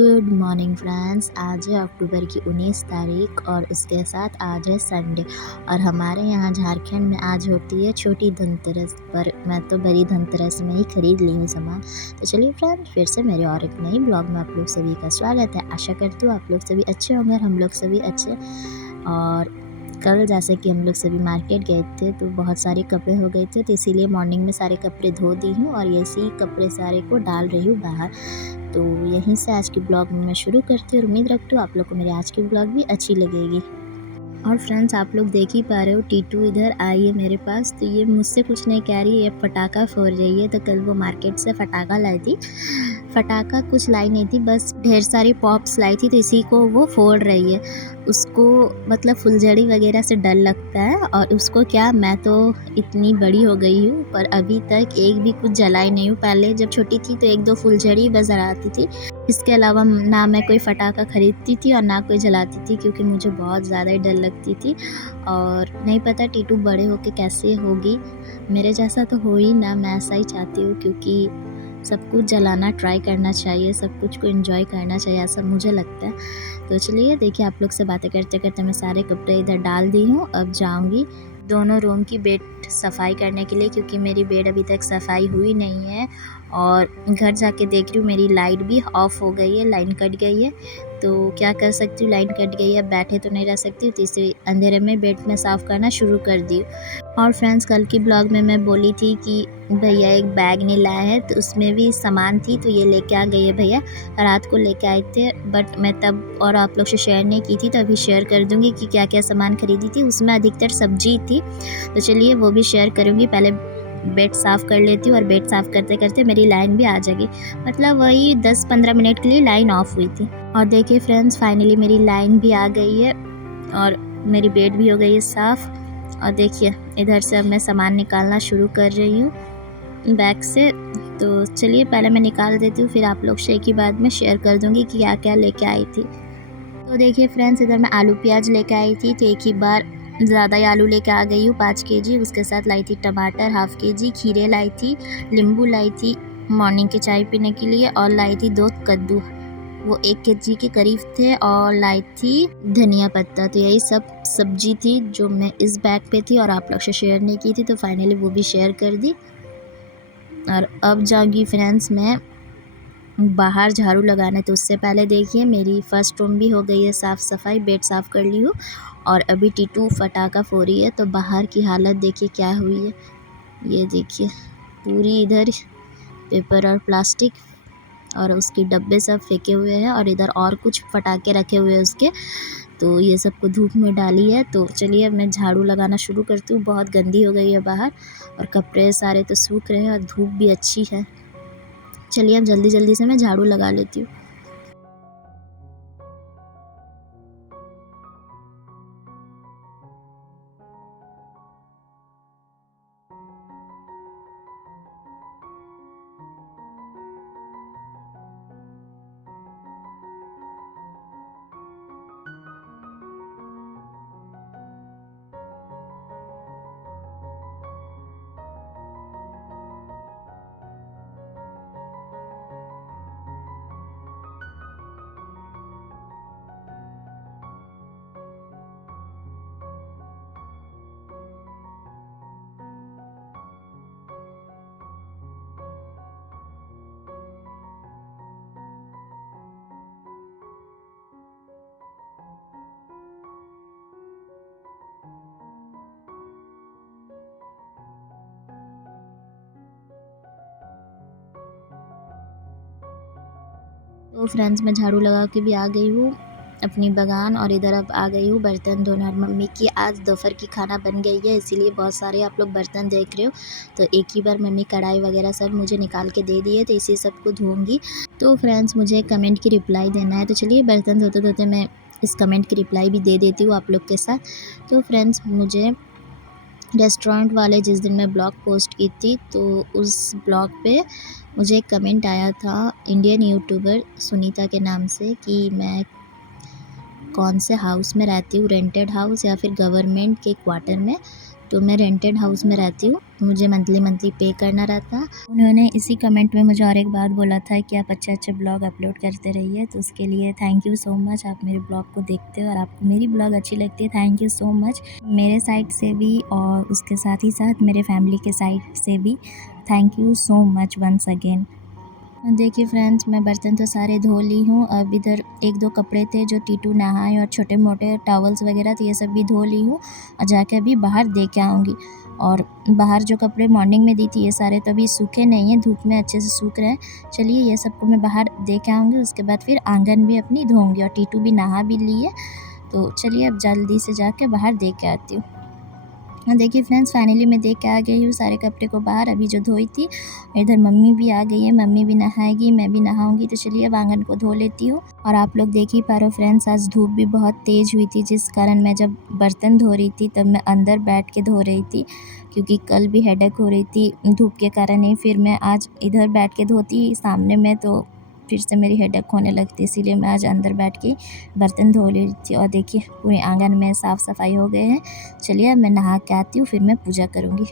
Good morning friends. आज है अक्टूबर की 19 तारीख और उसके साथ आज है संडे और हमारे यहाँ झारखंड में आज होती है छोटी धनतेरस, पर मैं तो बड़ी धनतेरस में ही ख़रीद ली हूँ सामान। तो चलिए फ्रेंड्स, फिर से मेरे और एक नई ब्लॉग में आप लोग सभी का स्वागत है। आशा करती हूँ आप लोग सभी अच्छे होंगे और हम लोग सभी अच्छे। और कल जैसे कि हम लोग सभी मार्केट गए थे तो बहुत सारे कपड़े हो गए थे, तो इसीलिए मॉर्निंग में सारे कपड़े धो दी हूँ और ऐसे ही कपड़े सारे को डाल रही हूँ बाहर। तो यहीं से आज की ब्लॉग मैं शुरू करती हूँ और उम्मीद रखती हूँ आप लोग को मेरी आज की ब्लॉग भी अच्छी लगेगी। और फ्रेंड्स, आप लोग देख ही पा रहे हो टीटू इधर आई है मेरे पास। तो ये मुझसे कुछ नहीं कह रही है, ये पटाखा फोड़ रही है। तो कल वो मार्केट से पटाखा लाई थी, पटाखा कुछ लाई नहीं थी, बस ढेर सारी पॉप्स लाई थी, तो इसी को वो फोड़ रही है। उसको मतलब फुलझड़ी वगैरह से डर लगता है और उसको क्या, मैं तो इतनी बड़ी हो गई हूँ पर अभी तक एक भी कुछ जलाई नहीं हूँ। पहले जब छोटी थी तो एक दो फुलझड़ी बस जलाती थी, इसके अलावा ना मैं कोई पटाखा ख़रीदती थी और ना कोई जलाती थी, क्योंकि मुझे बहुत ज़्यादा ही डर लगती थी। और नहीं पता टीटू बड़े होके कैसे होगी, मेरे जैसा तो हो ही ना, मैं ऐसा ही चाहती हूँ, क्योंकि सब कुछ जलाना ट्राई करना चाहिए, सब कुछ को एंजॉय करना चाहिए, ऐसा मुझे लगता है। तो चलिए देखिए, आप लोग से बातें करते करते मैं सारे कपड़े इधर डाल दी हूँ। अब जाऊँगी दोनों रूम की बेड सफाई करने के लिए, क्योंकि मेरी बेड अभी तक सफाई हुई नहीं है। और घर जाके देख रही हूँ मेरी लाइट भी ऑफ हो गई है, लाइन कट गई है। तो क्या कर सकती हूँ, लाइन कट गई है, बैठे तो नहीं रह सकती हूँ, तो इसे अंधेरे में बेड में साफ़ करना शुरू कर दी। और फ्रेंड्स, कल की ब्लॉग में मैं बोली थी कि भैया एक बैग नहीं लाए हैं, तो उसमें भी सामान थी, तो ये लेके आ गई है भैया। रात को लेके आए थे, बट मैं तब और आप लोग से शेयर नहीं की थी, तो अभी शेयर कर दूँगी कि क्या क्या सामान खरीदी थी। उसमें अधिकतर सब्जी थी, तो चलिए वो भी शेयर करूँगी। पहले बेड साफ़ कर लेती हूँ और बेड साफ़ करते करते मेरी लाइन भी आ जाएगी, मतलब वही 10-15 मिनट के लिए लाइन ऑफ हुई थी। और देखिए फ्रेंड्स, फाइनली मेरी लाइन भी आ गई है और मेरी बेड भी हो गई है साफ़। और देखिए इधर से अब मैं सामान निकालना शुरू कर रही हूँ बैग से। तो चलिए पहले मैं निकाल देती हूँ, फिर आप लोग से एक ही बात में शेयर कर दूँगी कि क्या क्या लेके आई थी। तो देखिए फ्रेंड्स, इधर मैं आलू प्याज लेके आई थी, तो एक ही बार ज़्यादा ही आलू लेके आ गई हूँ, 5 केजी। उसके साथ लाई थी टमाटर हाफ़ केजी, खीरे लाई थी, नींबू लाई थी मॉर्निंग की चाय पीने के लिए, और लाई थी 2 कद्दू, वो 1 केजी के करीब थे, और लाई थी धनिया पत्ता। तो यही सब सब्जी थी जो मैं इस बैग पे थी और आप लोग से शेयर नहीं की थी, तो फाइनली वो भी शेयर कर दी। और अब जाऊँगी फ्रेंड्स मैं बाहर झाड़ू लगाने, तो उससे पहले देखिए मेरी फर्स्ट रूम भी हो गई है साफ़ सफाई, बेड साफ़ कर ली हूँ और अभी टीटू पटाखा फोड़ी है। तो बाहर की हालत देखिए क्या हुई है, ये देखिए पूरी इधर पेपर और प्लास्टिक और उसके डब्बे सब फेंके हुए हैं, और इधर और कुछ पटाखे रखे हुए हैं उसके, तो ये सबको धूप में डाली है। तो चलिए अब मैं झाड़ू लगाना शुरू करती हूँ, बहुत गंदी हो गई है बाहर और कपड़े सारे तो सूख रहे हैं और धूप भी अच्छी है। चलिए अब जल्दी जल्दी से मैं झाड़ू लगा लेती हूँ। तो फ्रेंड्स, मैं झाड़ू लगा के भी आ गई हूँ अपनी बागान, और इधर अब आ गई हूँ बर्तन धोने। और मम्मी की आज दोपहर की खाना बन गई है, इसीलिए बहुत सारे आप लोग बर्तन देख रहे हो। तो एक ही बार मम्मी कढ़ाई वगैरह सब मुझे निकाल के दे दी है, तो इसी सब को धोऊँगी। तो फ्रेंड्स, मुझे कमेंट की रिप्लाई देना है, तो चलिए बर्तन धोते धोते मैं इस कमेंट की रिप्लाई भी दे देती हूँ आप लोग के साथ। तो फ्रेंड्स, मुझे रेस्टोरेंट वाले जिस दिन मैं ब्लॉग पोस्ट की थी, तो उस ब्लॉग पे मुझे एक कमेंट आया था इंडियन यूट्यूबर सुनीता के नाम से, कि मैं कौन से हाउस में रहती हूँ, रेंटेड हाउस या फिर गवर्नमेंट के क्वार्टर में। तो मैं रेंटेड हाउस में रहती हूँ, मुझे मंथली पे करना रहता है। उन्होंने इसी कमेंट में मुझे और एक बात बोला था कि आप अच्छे ब्लॉग अपलोड करते रहिए, तो उसके लिए थैंक यू सो मच। आप मेरे ब्लॉग को देखते हो और आपको मेरी ब्लॉग अच्छी लगती है, थैंक यू सो मच। मेरे साइड से भी और उसके साथ ही साथ मेरे फैमिली के साइड से भी thank you so much once again. देखिए फ्रेंड्स, मैं बर्तन तो सारे धो ली हूँ। अब इधर 1-2 कपड़े थे जो टीटू नहाए और छोटे मोटे टॉवल्स वगैरह, तो ये सब भी धो ली हूँ और जाके अभी बाहर दे के आऊँगी। और बाहर जो कपड़े मॉर्निंग में दी थी ये सारे तो अभी सूखे नहीं हैं, धूप में अच्छे से सूख रहे हैं। चलिए ये सबको मैं बाहर दे के आऊँगी, उसके बाद फिर आंगन भी अपनी धोऊँगी और टीटू भी नहा भी ली है। तो चलिए अब जल्दी से जाके बाहर दे के आती हूँ। देखिए फ्रेंड्स, फाइनली मैं दे के आ गई हूँ सारे कपड़े को बाहर, अभी जो धोई थी। इधर मम्मी भी आ गई है, मम्मी भी नहाएगी, मैं भी नहाऊंगी। तो चलिए अब आंगन को धो लेती हूँ। और आप लोग देख ही पा रहे हो फ्रेंड्स, आज धूप भी बहुत तेज़ हुई थी, जिस कारण मैं जब बर्तन धो रही थी तब मैं अंदर बैठ के धो रही थी, क्योंकि कल भी हेडेक हो रही थी धूप के कारण ही। फिर मैं आज इधर बैठ के धोती सामने में, तो फिर से मेरी हेडेक होने लगती, इसीलिए मैं आज अंदर बैठ के बर्तन धो रही थी। और देखिए पूरे आंगन में साफ़ सफाई हो गए हैं। चलिए अब मैं नहा के आती हूँ, फिर मैं पूजा करूँगी।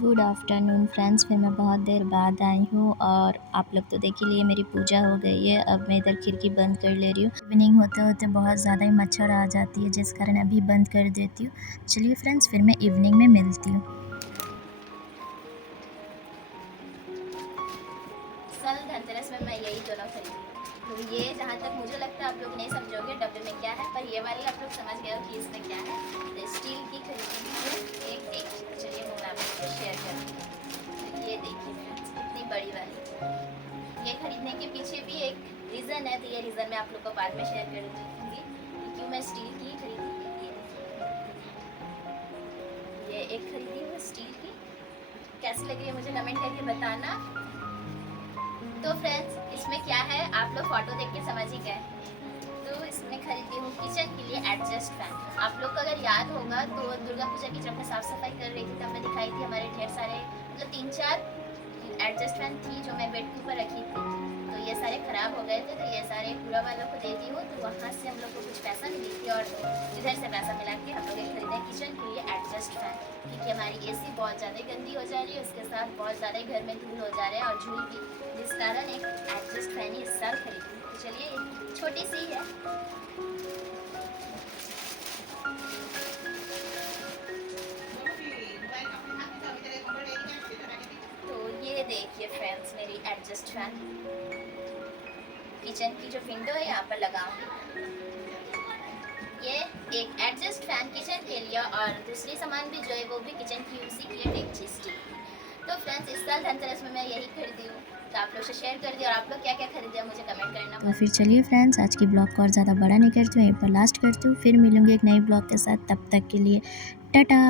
गुड आफ्टरनून फ्रेंड्स, फिर मैं बहुत देर बाद आई हूँ और आप लोग तो देख ही लिए मेरी पूजा हो गई है। अब मैं इधर खिड़की बंद कर ले रही हूँ। इवनिंग होते होते बहुत ज़्यादा ही मच्छर आ जाती है, जिस कारण अभी बंद कर देती हूँ। चलिए फ्रेंड्स, फिर मैं इवनिंग में मिलती हूँ। सल धनतेरस में मैं यही दोनों खरीदी। तो ये जहाँ तक मुझे लगता है आप लोग नहीं समझोगे डब्बे में क्या है, पर ये वाली आप लोग समझ गए हो कि इसमें क्या है। तो स्टील की खरीदी है एक डेगची। चलिए मैं आप लोग को शेयर करती हूँ। ये देखिए फ्रेंड्स, इतनी बड़ी वाली। ये खरीदने के पीछे भी एक रीज़न है, तो ये रीज़न मैं आप लोग को बाद में शेयर कर दूँगी कि क्यों मैं स्टील की खरीदी। ये एक खरीदी हूँ स्टील की। कैसी लग रही है मुझे कमेंट करके बताना। तो फ्रेंड्स, इसमें क्या है आप लोग फोटो देख के समझ ही गए। तो इसमें खरीदी हूँ किचन के लिए एडजस्ट फैन। आप लोग को अगर याद होगा तो दुर्गा पूजा की जब मैं साफ़ सफाई कर रही थी तब मैं दिखाई थी हमारे ढेर सारे, मतलब 3-4 एडजस्ट फैन थी जो मैं बेड के ऊपर रखी थी। तो ये सारे ख़राब हो गए थे, तो ये सारे पूरा वालों को दे दी हूँ। तो वहाँ से हम लोग को कुछ पैसा मिली थी और इधर से पैसा मिला के हम लोग खरीदे किचन के लिए एडजस्ट फैन, क्योंकि हमारी एसी बहुत ज़्यादा गंदी हो जा रही है, उसके साथ बहुत ज़्यादा घर में धूल हो जा रहे हैं और झूल भी, जिस कारण एक एडजस्ट फैन ही इस साल खरीदी। तो चलिए छोटी सी है। तो ये देखिए फ्रेंड्स, मेरी एडजस्ट फैन किचन की जो विंडो है यहाँ पर लगाऊंगी। ये एक एडजस्ट फैन किचन के लिए और दूसरी सामान भी जो है वो भी किचन की उसी की डेगची स्टील। तो फ्रेंड्स, इस साल धनतेरस में मैं यही खरीदी हूँ, तो आप लोग से शेयर कर दिया। और आप लोग क्या क्या खरीदे मुझे कमेंट करना। तो फिर चलिए फ्रेंड्स, आज की ब्लॉग को और ज़्यादा बड़ा नहीं करती हूँ, यहीं पर लास्ट करती हूँ। फिर मिलूँगी एक नई ब्लॉग के साथ, तब तक के लिए टाटा।